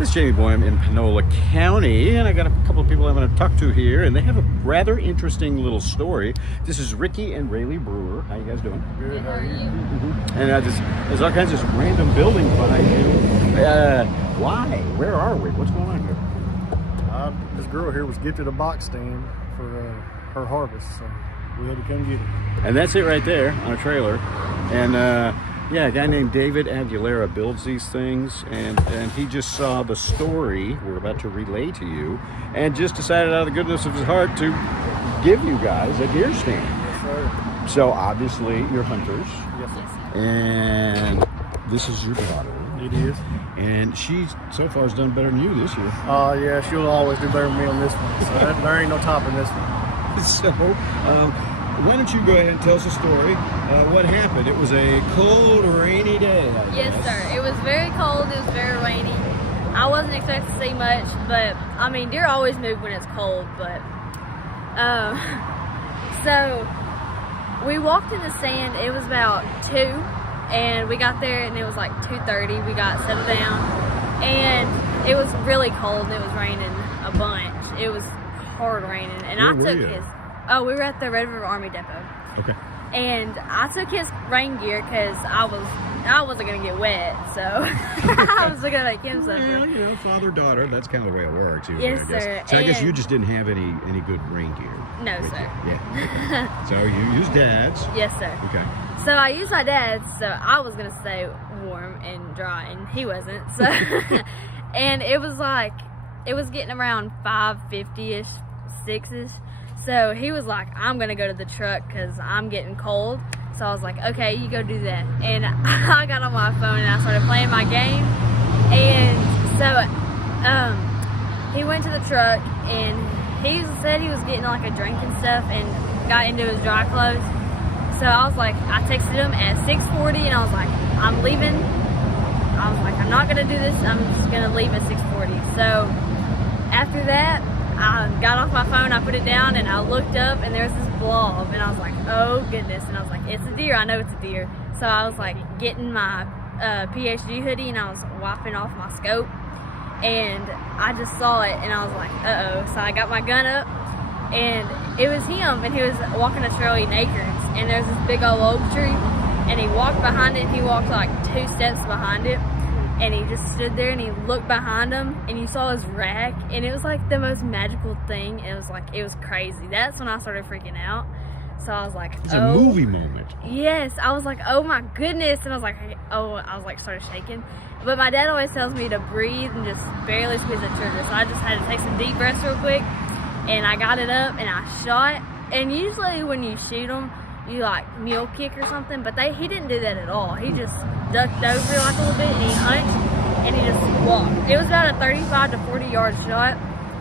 This is Jamie Boy. I'm in Panola County, and I got a couple of people I'm going to talk to here, and they have a rather interesting little story. This is Ricky and Reili Brewer. How you guys doing? Good. How are you? And there's all kinds of random buildings behind you. Why? Where are we? What's going on here? This girl here was gifted a box stand for her harvest, so we had to come get it. And that's it right there on a trailer. And yeah, a guy named David Aguilera builds these things, and he just saw the story we're about to relay to you, and just decided out of the goodness of his heart to give you guys a deer stand. Yes, sir. So obviously you're hunters. Yes, sir. And this is your daughter. It is. And she so far has done better than you this year. Yeah, she'll always do better than me on this one. So there ain't no topping this one. So, why don't you go ahead and tell us a story? What happened? It was a cold, rainy day. Yes, sir. It was very cold. It was very rainy. I wasn't expecting to see much, but I mean, deer always move when it's cold. But so we walked in the stand. It was about 2, and we got there, and it was like 2:30. We got settled down, and it was really cold, and it was raining a bunch. It was hard raining, and I took his. Oh, we were at the Red River Army Depot. Okay. And I took his rain gear because I wasn't gonna get wet, so I was gonna make him suffer. Well, you know, father-daughter, that's kind of the way it works. Usually, Yes, I guess. sir. So I guess And- you just didn't have any good rain gear. No, right sir. there. Yeah. So you used Dad's. Yes, sir. Okay. So I used my dad's, so I was gonna stay warm and dry, and he wasn't. So, and it was getting around 5:50ish, 6ish. So he was like, I'm gonna go to the truck because I'm getting cold. So I was like, okay, you go do that. And I got on my phone and I started playing my game. And so he went to the truck and he said he was getting like a drink and stuff and got into his dry clothes. So I was like, I texted him at 6:40 and I was like, I'm leaving. I was like, I'm not gonna do this. I'm just gonna leave at 6:40. So after that, I got off my phone, I put it down, and I looked up, and there's this blob, and I was like, oh goodness, and I was like, it's a deer, I know it's a deer. So I was like getting my PhD hoodie, and I was wiping off my scope, and I just saw it, and I was like, uh-oh. So I got my gun up, and it was him, and he was walking a trail eating acorns, and there's this big old oak tree, and he walked behind it, and he walked like 2 steps behind it, and he just stood there and he looked behind him and you saw his rack, and it was like the most magical thing. It was crazy. That's when I started freaking out. So I was like, It's a movie moment. Yes, I was like, oh my goodness. And I was like, started shaking. But my dad always tells me to breathe and just barely squeeze the trigger. So I just had to take some deep breaths real quick, and I got it up and I shot. And usually when you shoot them, you like mule kick or something, but he didn't do that at all. He just ducked over like a little bit and he hunched and he just walked. It was about a 35 to 40 yard shot.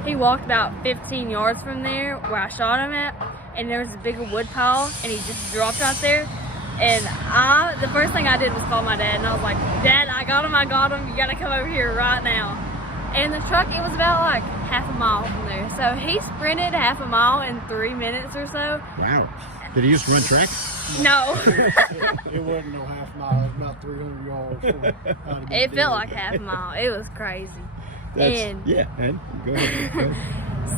He walked about 15 yards from there where I shot him at, and there was a bigger wood pile, and he just dropped right there. And the first thing I did was call my dad, and I was like, Dad, I got him, you gotta come over here right now. And the truck, it was about like half a mile from there. So he sprinted half a mile in 3 minutes or so. Wow. Did he used to run track? No. It wasn't no half mile. It was about 300 yards. It felt like half a mile. It was crazy. And yeah, Ed, go ahead.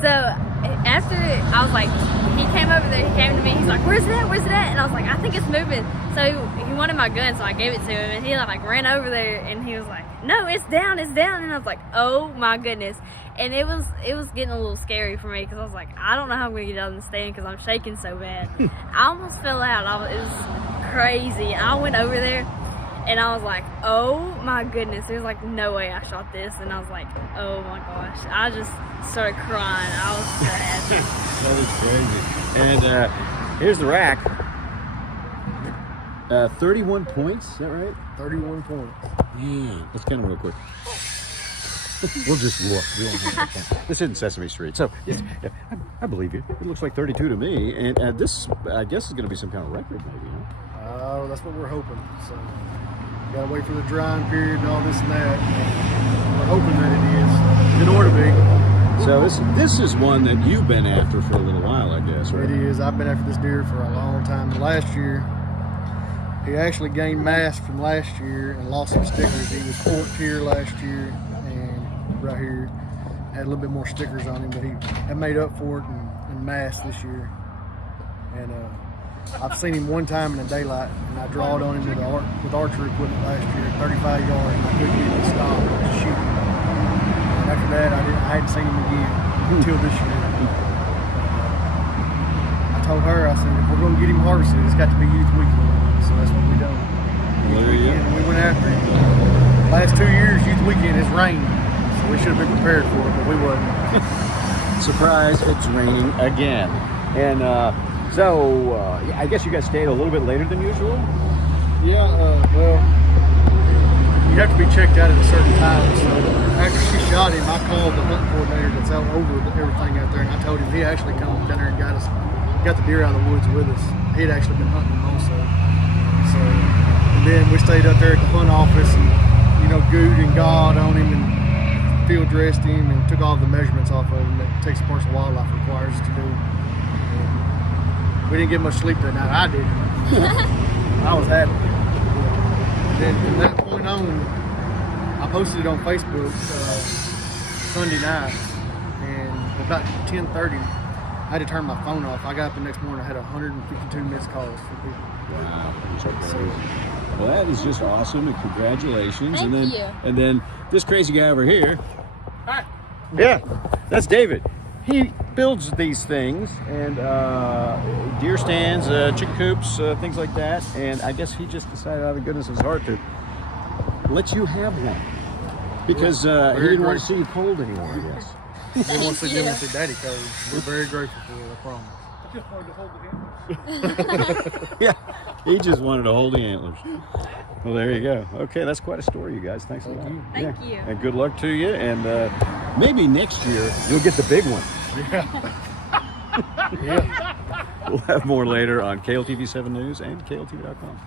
so after I was like, he came over there, he came to me, he's like, where's it at? And I was like, I think it's moving. So he wanted my gun, so I gave it to him, and he like ran over there, and he was like, no, it's down. And I was like, oh my goodness. And it was getting a little scary for me because I was like, I don't know how I'm gonna get out of the stand because I'm shaking so bad. I almost fell out. It was crazy. I went over there and I was like, oh my goodness, there's like no way I shot this. And I was like, oh my gosh, I just started crying. I was so happy. That is crazy. And here's the rack. 31 points, is that right? 31 points. Yeah, let's count them real quick. We'll just look. We won't have to count. This isn't Sesame Street. So, yes, yeah, I believe you. It looks like 32 to me. And this, I guess, is going to be some kind of record, maybe, huh? That's what we're hoping. So, gotta wait for the drying period and all this and that. We're hoping that it is. In order to be. So this is one that you've been after for a little while, I guess, right? It is. I've been after this deer for a long time. Last year, he actually gained mass from last year and lost some stickers. He was 4th here last year, and here. Had a little bit more stickers on him, but he had made up for it in mass this year. And I've seen him one time in the daylight, and I drawed on him with archery equipment last year at 35 yards, and I couldn't get him to stop shooting. And after that, I hadn't seen him again until this year. I told her, I said, if we're going to get him harvested, it's got to be youth weekend. So that's what we done. Well, there you go. And we went after him. Last 2 years, youth weekend has rained, so we should have been prepared for it, but we wasn't. Surprise, it's raining again. And so I guess you guys stayed a little bit later than usual? Yeah, well, you have to be checked out at a certain time. So after she shot him, I called the hunt coordinator that's out over everything out there, and I told him he actually come down there and got the deer out of the woods with us. He had actually been hunting them also. So, and then we stayed up there at the hunt office and, gooed and gawed on him and field dressed him and took all the measurements off of him that Texas Parks and Wildlife requires us to do. We didn't get much sleep that night. I didn't. I was happy. Then from that point on, I posted it on Facebook Sunday night, and about 10:30, I had to turn my phone off. I got up the next morning, I had 152 missed calls from people. Wow. Well, that is just awesome, and congratulations. Thank and then, you. And then this crazy guy over here. Hi. Yeah, that's David. He builds these things and deer stands, chicken coops, things like that. And I guess he just decided out of the goodness of his heart to let you have one because he didn't want to see you cold anymore, I guess. He wants to see Daddy cold. We're very grateful for it, I promise. I just wanted to hold the antlers. Yeah, he just wanted to hold the antlers. Well, there you go. Okay, that's quite a story, you guys. Thanks a lot. Thank you. And good luck to you. And maybe next year you'll get the big one. Yeah. We'll have more later on KLTV7 News and KLTV.com.